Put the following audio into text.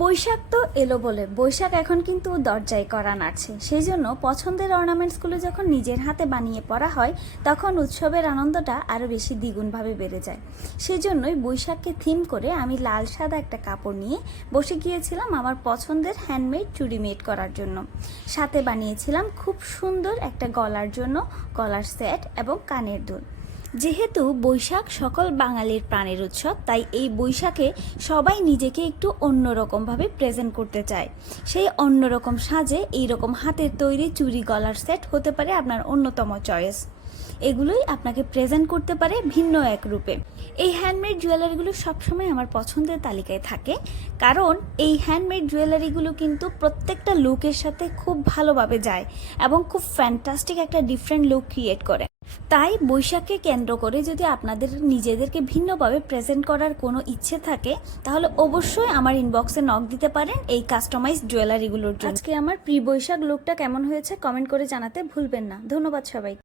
বৈশাখ তো এলো বলে বৈশাখ এখন কিন্তু দরজায় করা নাড়ছে। সেই জন্য পছন্দের অর্নামেন্টসগুলো যখন নিজের হাতে বানিয়ে পরা হয় তখন উৎসবের আনন্দটা আরও বেশি দ্বিগুণভাবে বেড়ে যায়। সেই জন্যই বৈশাখকে থিম করে আমি লাল সাদা একটা কাপড় নিয়ে বসে গিয়েছিলাম আমার পছন্দের হ্যান্ডমেড চুড়ি মেড করার জন্য। সাথে বানিয়েছিলাম খুব সুন্দর একটা গলার জন্য গলার সেট এবং কানের দুল। যেহেতু বৈশাখ সকল বাঙালির প্রাণের উৎসব, তাই এই বৈশাখে সবাই নিজেকে একটু অন্যরকমভাবে প্রেজেন্ট করতে চায়। সেই অন্যরকম সাজে এইরকম হাতের তৈরি চুড়ি গলার সেট হতে পারে আপনার অন্যতম চয়েস। এগুলোই আপনাকে প্রেজেন্ট করতে পারে ভিন্ন এক রূপে। এই হ্যান্ডমেড জুয়েলারিগুলো সবসময় আমার পছন্দের তালিকায় থাকে, কারণ এই হ্যান্ডমেড জুয়েলারিগুলো কিন্তু প্রত্যেকটা লুকের সাথে খুব ভালোভাবে যায় এবং খুব ফ্যান্টাস্টিক একটা ডিফারেন্ট লুক ক্রিয়েট করে। তাই বৈশাখকে কেন্দ্র করে যদি আপনাদের নিজেদেরকে ভিন্নভাবে প্রেজেন্ট করার কোনো ইচ্ছে থাকে, তাহলে অবশ্যই আমার ইনবক্সে নক দিতে পারেন এই কাস্টমাইজ জুয়েলারিগুলোর জন্য। আজকে আমার প্রি বৈশাখ লুকটা কেমন হয়েছে কমেন্ট করে জানাতে ভুলবেন না। ধন্যবাদ সবাই।